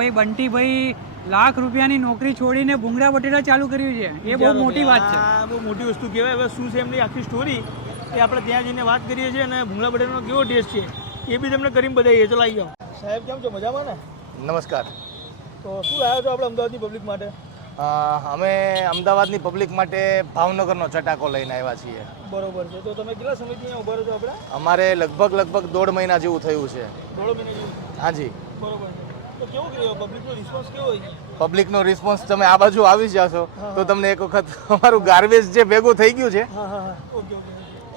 ભાઈ બંટીભાઈ લાખ રૂપિયાની નોકરી છોડીને ભૂંગળા બટેટા ચાલુ કર્યું છે. એ બહુ મોટી વાત છે. આ બહુ મોટી વસ્તુ કહેવાય. હવે શું છે એમની આખી સ્ટોરી એ આપણે ત્યાં જઈને વાત કરીએ છીએ અને ભૂંગળા બટેટાનો કેવો ટેસ્ટ છે એ બી તમને કરીને બધાઈએ તો આવી જાઓ. સાહેબ કેમ છો? મજામાં ને? નમસ્કાર. તો શું આવ્યો છો આપણે અમદાવાદની પબ્લિક માટે? અમે અમદાવાદની પબ્લિક માટે ભાવનગરનો ચટાકો લઈને આવ્યા છીએ. બરોબર છે. તો તમે કેટલા સમયથી અહીંયા ઊભા રહો છો આપણે? અમારે લગભગ લગભગ દોઢ મહિના જેવું થયું છે. દોઢ મહિના જેવું. હાજી બરોબર છે. પબ્લિકનો રિસ્પોન્સ તમે આ બાજુ આવી જશો તો તમને એક વખત અમારું ગાર્બેજ જે ભેગું થઈ ગયું છે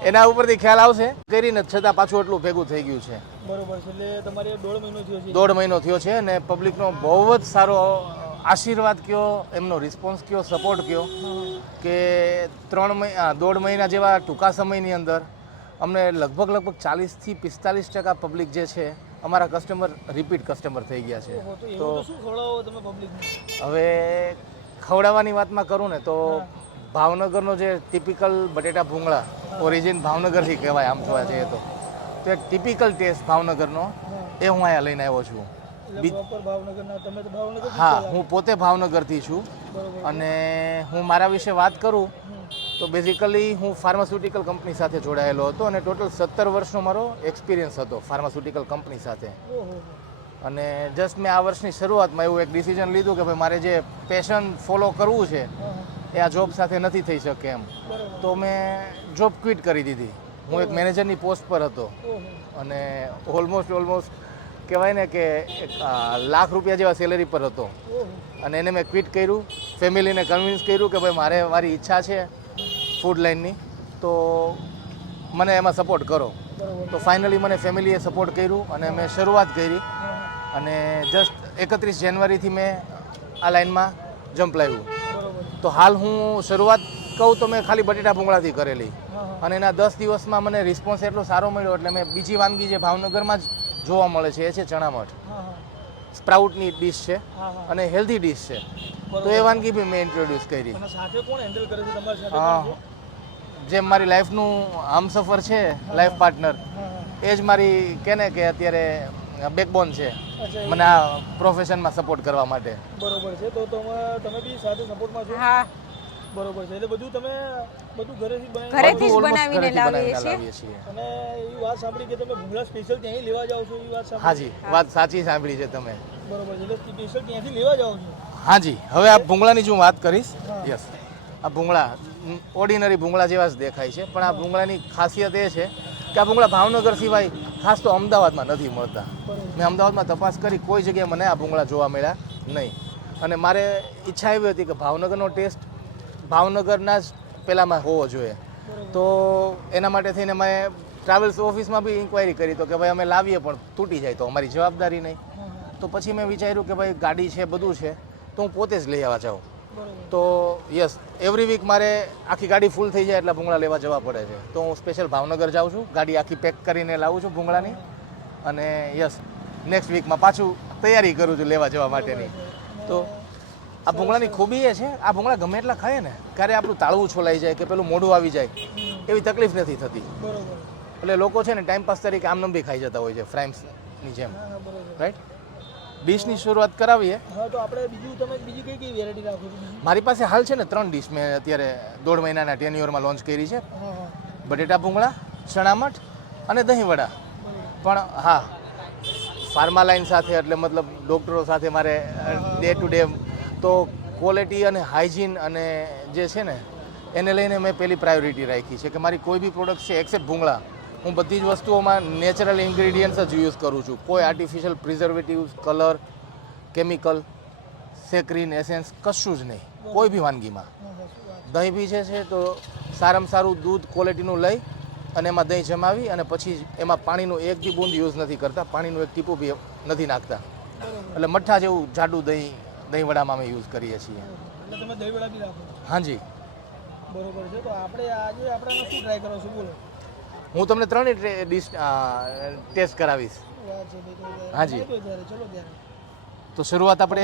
એના ઉપરથી ખ્યાલ આવશે. કરીને છતાં પાછું એટલું ભેગું થઈ ગયું છે. બરોબર છે એટલે તમારે દોઢ મહિનો થયો છે. દોઢ મહિનો થયો છે અને પબ્લિકનો બહુ જ સારો આશીર્વાદ કયો એમનો રિસ્પોન્સ કયો સપોર્ટ કયો કે ત્રણ મહિના દોઢ મહિના જેવા ટૂંકા સમયની અંદર અમને લગભગ લગભગ ચાલીસથી પિસ્તાલીસ ટકા પબ્લિક જે છે અમારા કસ્ટમર રિપીટ કસ્ટમર થઈ ગયા છે. તો હવે ખવડાવવાની વાતમાં કરું ને તો ભાવનગરનો જે ટિપિકલ બટેટા ભૂંગળા ઓરિજિન ભાવનગરથી કહેવાય આમ જોવા જઈએ તો. તો એક ટિપિકલ ટેસ્ટ ભાવનગરનો એ હું અહીંયા લઈને આવ્યો છું. હા હું પોતે ભાવનગરથી છું. અને હું મારા વિશે વાત કરું તો બેઝિકલી હું ફાર્માસ્યુટિકલ કંપની સાથે જોડાયેલો હતો અને ટોટલ સત્તર વર્ષનો મારો એક્સપિરિયન્સ હતો ફાર્માસ્યુટિકલ કંપની સાથે. અને જસ્ટ મેં આ વર્ષની શરૂઆતમાં એવું એક ડિસિઝન લીધું કે ભાઈ મારે જે પેશન ફોલો કરવું છે એ આ જોબ સાથે નથી થઈ શકે એમ. તો મેં જોબ ક્વિટ કરી દીધી. હું એક મેનેજરની પોસ્ટ પર હતો. અને ઓલમોસ્ટ ઓલમોસ્ટ કહેવાય ને કે એક લાખ રૂપિયા જેવા સેલેરી પર હતો. અને એને મેં ક્વિટ કર્યું. ફેમિલીને કન્વિન્સ કર્યું કે ભાઈ મારે મારી ઈચ્છા છે. ફૂડ લાઇનની તો મને એમાં સપોર્ટ કરો. તો ફાઇનલી મને ફેમિલીએ સપોર્ટ કર્યું અને મેં શરૂઆત કરી. અને જસ્ટ એકત્રીસ જાન્યુઆરીથી મેં આ લાઇનમાં જમ્પ લાવ્યું. તો હાલ હું શરૂઆત કહું તો મેં ખાલી બટેટા ભૂંગળાથી કરેલી. અને એના દસ દિવસમાં મને રિસ્પોન્સ એટલો સારો મળ્યો એટલે મેં બીજી વાનગી જે ભાવનગરમાં જ જોવા મળે છે એ છે ચણામઠ સ્પ્રાઉટની ડીશ છે અને હેલ્ધી ડીશ છે. તો એ વાનગી બી મેં ઇન્ટ્રોડ્યુસ કરી. હા. જેમ મારી લાઈફનું હમસફર છે લાઈફ પાર્ટનર એ જ મારી કે ને કે અત્યારે બેકબોન છે. મને આ પ્રોફેશનમાં સપોર્ટ કરવા માટે. બરોબર છે. તો તમે તમે બી સાથે સપોર્ટમાં છો? હા. બરોબર છે. એટલે બધું તમે બધું ઘરેથી ઘરેથી જ બનાવીને લાવીએ છીએ. અને એવી વાત સાંભળી કે તમે ભૂંગળા સ્પેશિયલ ત્યાંથી લેવા જાઓ છો? એ વાત સાંભળી હાજી વાત સાચી સાંભળી છે તમે. બરોબર છે. એટલે સ્પેશિયલ ત્યાંથી લેવા જાઓ છો? હાજી હવે આ ભૂંગળાની જો વાત કરીશ. યસ આ ભૂંગળા ઓર્ડિનરી ભૂંગળા જેવા જ દેખાય છે. પણ આ ભૂંગળાની ખાસિયત એ છે કે આ ભૂંગળા ભાવનગર સિવાય ખાસ તો અમદાવાદમાં નથી મળતા. મેં અમદાવાદમાં તપાસ કરી, કોઈ જગ્યાએ મને આ ભૂંગળા જોવા મળ્યા નહીં. અને મારે ઈચ્છા એવી હતી કે ભાવનગરનો ટેસ્ટ ભાવનગરના જ પહેલાંમાં હોવો જોઈએ. તો એના માટે થઈને મેં ટ્રાવેલ્સ ઓફિસમાં બી ઇન્ક્વાયરી કરી તો કે ભાઈ અમે લાવીએ પણ તૂટી જાય તો અમારી જવાબદારી નહીં. તો પછી મેં વિચાર્યું કે ભાઈ ગાડી છે, બધું છે, તો હું પોતે જ લઈ આવવા જાઉં. તો યસ એવરી વીક મારે આખી ગાડી ફૂલ થઈ જાય એટલે ભૂંગળા લેવા જવા પડે છે. તો હું સ્પેશિયલ ભાવનગર જાઉં છું. ગાડી આખી પેક કરીને લાવું છું ભૂંગળાની. અને યસ નેક્સ્ટ વીકમાં પાછું તૈયારી કરું છું લેવા જવા માટેની. તો આ ભૂંગળાની ખૂબી એ છે આ ભૂંગળા ગમે એટલા ખાય ને ક્યારે આપણું તાળવું છોલાઈ જાય કે પેલું મોઢું આવી જાય એવી તકલીફ નથી થતી. એટલે લોકો છે ને ટાઈમ પાસ તરીકે આમનમ બી ખાઈ જતા હોય છે ફ્રાઇમ્સની જેમ. રાઈટ ડિશની શરૂઆત કરાવીએ. હા તો આપણે બીજું તમે બીજી કઈ કઈ વેરાયટી રાખો છો? મારી પાસે હાલ છે ને ત્રણ ડીશ મેં અત્યારે દોઢ મહિનાના ટેન્યુઅરમાં લોન્ચ કરી છે. બટેટા ભૂંગળા ચણામઠ અને દહીંવડા પણ હા ફાર્મા લાઈન સાથે એટલે મતલબ ડૉક્ટરો સાથે મારે ડે ટુ ડે તો ક્વોલિટી અને હાઇજીન અને જે છે ને એને લઈને મેં પેલી પ્રાયોરિટી રાખી છે કે મારી કોઈ બી પ્રોડક્ટ છે એક્સેપ્ટ ભૂંગળા. હું બધી જ વસ્તુઓમાં નેચરલ ઇન્ગ્રીડિયન્ટ્સ જ યુઝ કરું છું. કોઈ artificial preservatives colour chemical saccharine essence કશું જ નહીં. કોઈ બી વાનગીમાં. દહીં બી જે છે તો સારામાં સારું દૂધ ક્વોલિટીનું લઈ અને એમાં દહીં જમાવી અને પછી એમાં પાણીનું એક બી બૂંદ યુઝ નથી કરતા. પાણીનું એક ટીપું બી નથી નાખતા. એટલે મઠ્ઠા જેવું જાડું દહીં દહીં વડામાં અમે યુઝ કરીએ છીએ. એટલે તમે દહીં વડા બી રાખો હાજી બરોબર છે. તો આપણે આજે આપણે શું ટ્રાય કરો છો? બોલો. હું તમને ત્રણેય ડિશ ટેસ્ટ કરાવીશ. હાજી. તો શરૂઆત આપણે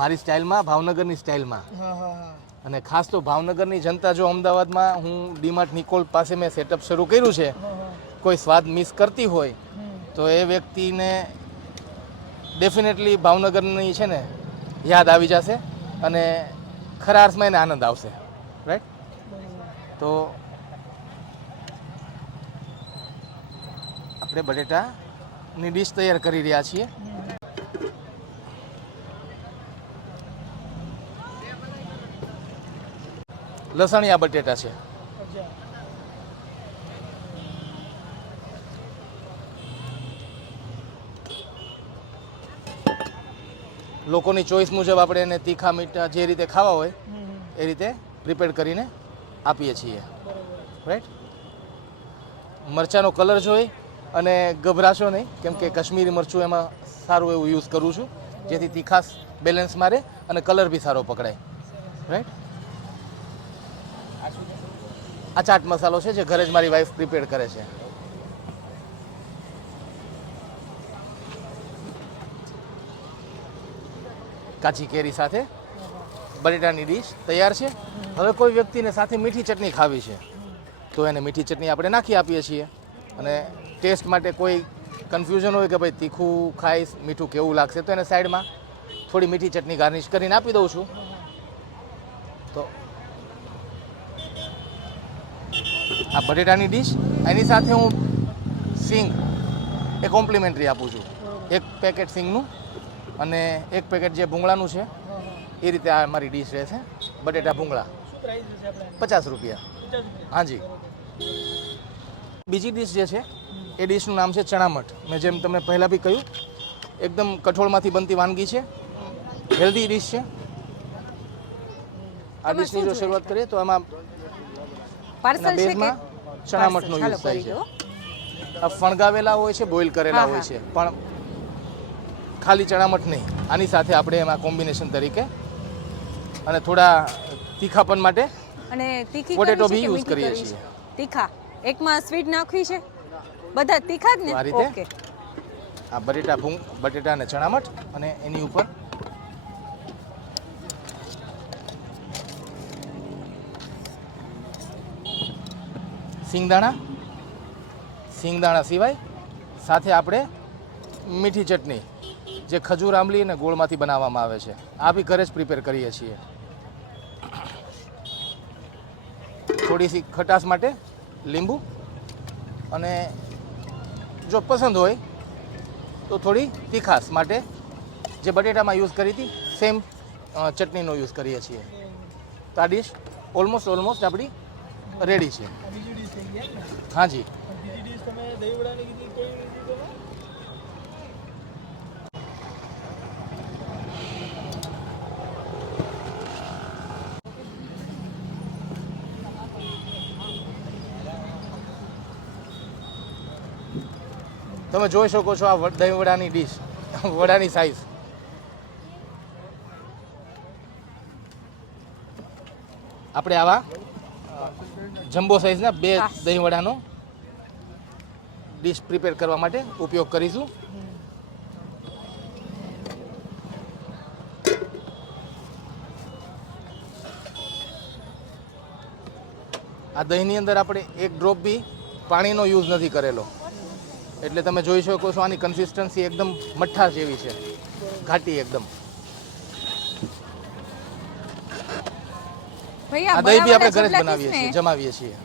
મારી સ્ટાઇલમાં ભાવનગરની સ્ટાઇલમાં. અને ખાસ તો ભાવનગરની જનતા જો અમદાવાદમાં હું ડીમાર્ટ નિકોલ પાસે મેં સેટઅપ શરૂ કર્યું છે. કોઈ સ્વાદ મિસ કરતી હોય તો એ વ્યક્તિને ડેફિનેટલી ભાવનગરની છે ને યાદ આવી જશે અને ખરા અર્થમાં એને આનંદ આવશે. રાઈટ તો આપણે બટેટાની ડીશ તૈયાર કરી રહ્યા છીએ. લસણિયા બટેટા છે. લોકોની ચોઈસ મુજબ આપણે એને તીખા મીઠા જે રીતે ખાવા હોય. એ રીતે પ્રિપેર કરીને આપીએ છીએ. રાઈટ મરચાંનો કલર જોઈ અને ગભરાશો નહીં, કેમ કે કાશ્મીરી મરચું એમાં સારું એવું યુઝ કરું છું. જેથી તીખાસ બેલેન્સ મારે અને કલર બી સારો પકડાય. રાઈટ આ ચાટ મસાલો છે જે ઘરે જ મારી વાઈફ પ્રિપેર કરે છે. કાચી કેરી સાથે બટેટાની ડીશ તૈયાર છે. હવે કોઈ વ્યક્તિને સાથે મીઠી ચટણી ખાવી છે, તો એને મીઠી ચટણી આપણે નાખી આપીએ છીએ. અને ટેસ્ટ માટે કોઈ કન્ફ્યુઝન હોય કે ભાઈ તીખું ખાઈશ મીઠું કેવું લાગશે તો એને સાઈડમાં થોડી મીઠી ચટણી ગાર્નિશ કરીને આપી દઉં છું. તો આ બટેટાની ડીશ એની સાથે હું સિંગ એ કોમ્પ્લિમેન્ટરી આપું છું. એક પેકેટ સિંગનું અને એક પેકેટ જે ભૂંગળાનું છે એ રીતે આ મારી ડીશ રહેશે. બટેટા ભૂંગળા. પચાસ રૂપિયા. હાજી બીજી ડીશ જે છે એ ડીશનું નામ છે ચણામઠ. મેં જેમ તમને પહેલાં બી કહ્યું એકદમ કઠોળમાંથી બનતી વાનગી છે. હેલ્ધી ડીશ છે. આ ડીશની જો શરૂઆત કરીએ તો કે બેઝમાં ચણામઠનો યુઝ થાય છે. આ ફણગાવેલા હોય છે બોઇલ કરેલા હોય છે પણ ખાલી ચણામઠ નહીં. આની સાથે આપણે એમાં કોમ્બિનેશન તરીકે અને થોડા તીખાપન માટે અને તીખી પોટેટો બી મીઠી કરીએ છીએ. એકમાં એકમાં સ્વીટ નાખવી છે? બધા તીખા જ ને? ઓકે. આ બટેટા ભૂંગ બટેટા અને ચણામઠ અને એની ઉપર સિંગદાણા સિંગદાણા સિવાય સાથે આપણે મીઠી ચટણી જે ખજૂર આંબલી અને ગોળમાંથી બનાવવામાં આવે છે. આ બી ઘરે જ પ્રિપેર કરીએ છીએ. થોડી સી ખટાશ માટે લીંબુ અને જો પસંદ હોય તો થોડી તીખાસ માટે જે બટેટામાં યુઝ કરી હતી સેમ ચટણીનો યુઝ કરીએ છીએ. તો આ ડીશ ઓલમોસ્ટ ઓલમોસ્ટ આપણી રેડી છે. હાજી તમે જોઈ શકો છો આ દહીં વડાની ડીશ વડાની સાઈઝ આપણે આવા જમ્બો સાઈઝના બે. દહીં વડાનો ડીશ પ્રિપેર કરવા માટે ઉપયોગ કરીશું. આ દહીંની અંદર આપણે એક ડ્રોપ બી પાણીનો યુઝ નથી કરેલો. એટલે તમે જોઈ શકો છો આની કન્સિસ્ટન્સી એકદમ મઠ્ઠા જેવી છે. ઘાટી એકદમ. આ દહીં બી આપણે ઘરે જ બનાવીએ છીએ જમાવીએ છીએ.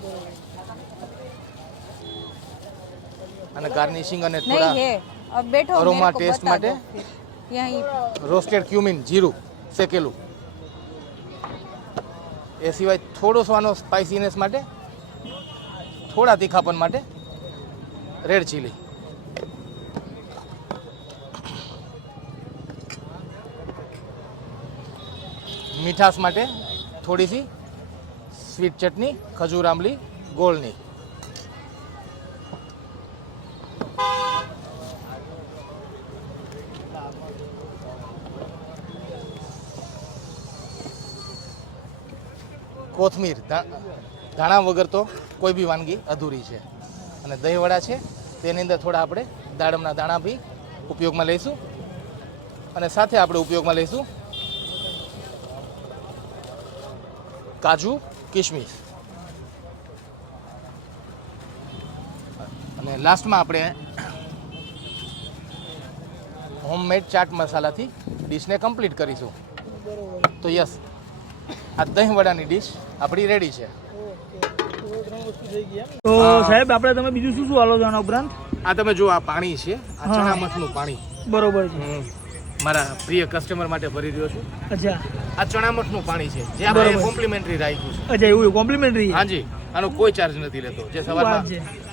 અને ગાર્નિશિંગ અને થોડા અરોમા ટેસ્ટ માટે રોસ્ટેડ ક્યુમિન જીરું શેકેલું. એ સિવાય થોડો સો આનો સ્પાઇસીનેસ માટે થોડા તીખાપન માટે રેડ ચીલી. મીઠાશ માટે થોડીસી સ્વીટ ચટણી, ખજૂર આંબલી, ગોળની. કોથમીર ધાણા વગર તો કોઈ બી વાનગી અધૂરી છે. અને દહીંવડા છે, તેની અંદર થોડા આપણે દાડમના દાણા બી ઉપયોગમાં લઈશું. અને સાથે આપણે ઉપયોગમાં લઈશું કાજુ કિશમિશ અને લાસ્ટમાં આપણે હોમમેડ ચાટ મસાલાથી ડીશને કમ્પ્લીટ કરીશું. તો યસ, આ દહીં વડાની ડીશ આપણી રેડી છે. તો સાહેબ આપણે તમે બીજું શું શું હાલો છો આના ઉપરાંત? આ તમે જો આ પાણી છે. આ ચણા મઠનું પાણી. બરોબર છે. મારા પ્રિય કસ્ટમર માટે ભરી રહ્યો છું. અચ્છા. આ ચણા મઠનું પાણી છે. જે આપણે કોમ્પ્લિમેન્ટરી રાખ્યું છે. અચ્છા એવું કોમ્પ્લિમેન્ટરી હાજી. આનો કોઈ ચાર્જ નથી લેતો જે સવારમાં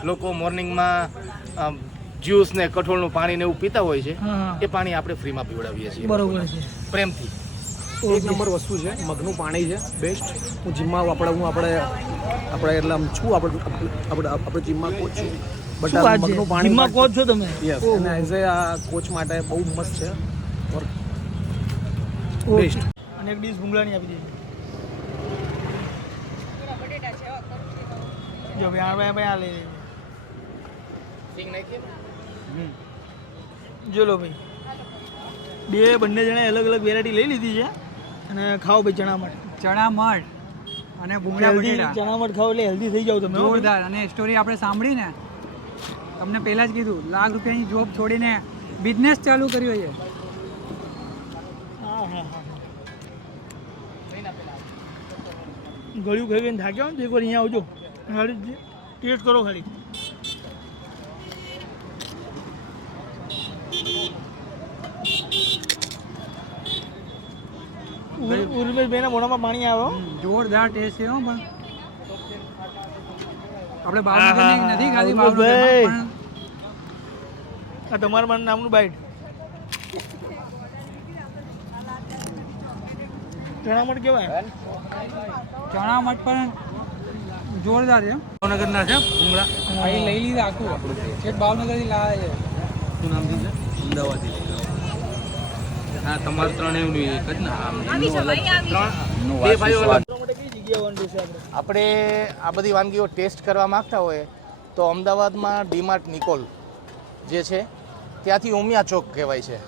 લોકો મોર્નિંગમાં જ્યુસ ને કઠોળનું પાણી ને એવું પીતા હોય છે એ પાણી આપણે ફ્રીમાં પીવડાવીએ છીએ. બરોબર છે. પ્રેમથી. એક નંબર વસ્તુ છે મગનું પાણી છે બેસ્ટ હું જીમમાં આપણે હું આપણે આપણે એટલે આમ છું આપણે આપણે આપણે જીમમાં કોચ છું. બટ મગનું પાણી જીમમાં કોચ છો તમે? યસ અને એઝ એ આ કોચ માટે બહુ મસ્ત છે. ઓર બેસ્ટ અને એક ડીશ ભૂંગળાની આપી દેજો. જો ભાઈ આ ભાઈ ભાઈ આ લઈ હમ. જો લો ભાઈ. બે બંને જણા અલગ અલગ વેરાયટી લઈ લીધી છે. અને ખાઓ ભાઈ ચણા મઠ. ચણા મઠ અને ભૂંગળા બટેટા. ચણા મઠ ખાઓ એટલે હેલ્ધી થઈ જાવ તમે જોરદાર. અને સ્ટોરી આપણે સાંભળી ને તમને પહેલા જ કીધું લાખ રૂપિયાની જોબ છોડીને બિઝનેસ ચાલુ કર્યો છે. ગળ્યું ખાઈ ખાઈને થાક્યા ને તો એકવાર અહીંયા આવજો. ખાલી ટેસ્ટ કરો ખાલી. ઉર્મેશભાઈના મોઢામાં પાણી આવ્યો જોરદાર ટેસ્ટ છે હો પણ આપણે ભાવનગરની નથી ખાધી ભાઈ. આ તમારા મારા નામનું બાઈટ. ચણામઠ કેવાય? ચણામઠ પણ જોરદાર છે. ભાવનગરના છે ભૂંગળા. અહીં લઈ લીધા આખું. છે. ભાવનગરથી લાવે છે. શું નામ છે? અમદાવાદી હા તમારે એક જ ને આમ બે ભાઈઓ આપણે આપણે આ બધી વાનગીઓ ટેસ્ટ કરવા માંગતા હોય તો અમદાવાદમાં ડીમાર્ટ નિકોલ જે છે ત્યાંથી ઉમિયા ચોક કહેવાય છે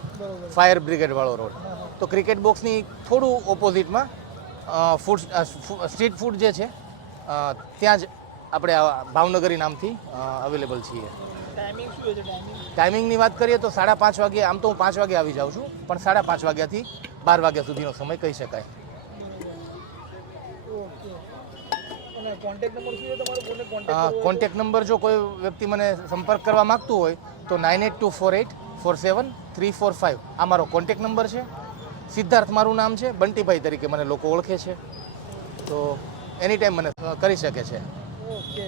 ફાયર બ્રિગેડ વાળો રોડ. તો ક્રિકેટ બોક્સની થોડું ઓપોઝિટમાં ફૂડ સ્ટ્રીટ ફૂડ જે છે ત્યાં જ આપણે આ ભાવનગરી નામથી અવેલેબલ છીએ. ટાઈમિંગની વાત કરીએ તો સાડા પાંચ વાગે આમ તો હું પાંચ વાગે આવી જાઉં છું પણ સાડા પાંચ વાગ્યાથી બાર વાગ્યા સુધીનો સમય કહી શકાય. કોન્ટેક નંબર કોન્ટેક્ટ જો કોઈ વ્યક્તિ મને સંપર્ક કરવા માગતું હોય તો nine eight two four eight four seven three four five. આ મારો કોન્ટેક્ટ નંબર છે. સિદ્ધાર્થ મારું નામ છે. બંટીભાઈ તરીકે મને લોકો ઓળખે છે. તો એની ટાઈમ મને કરી શકે છે. ઓકે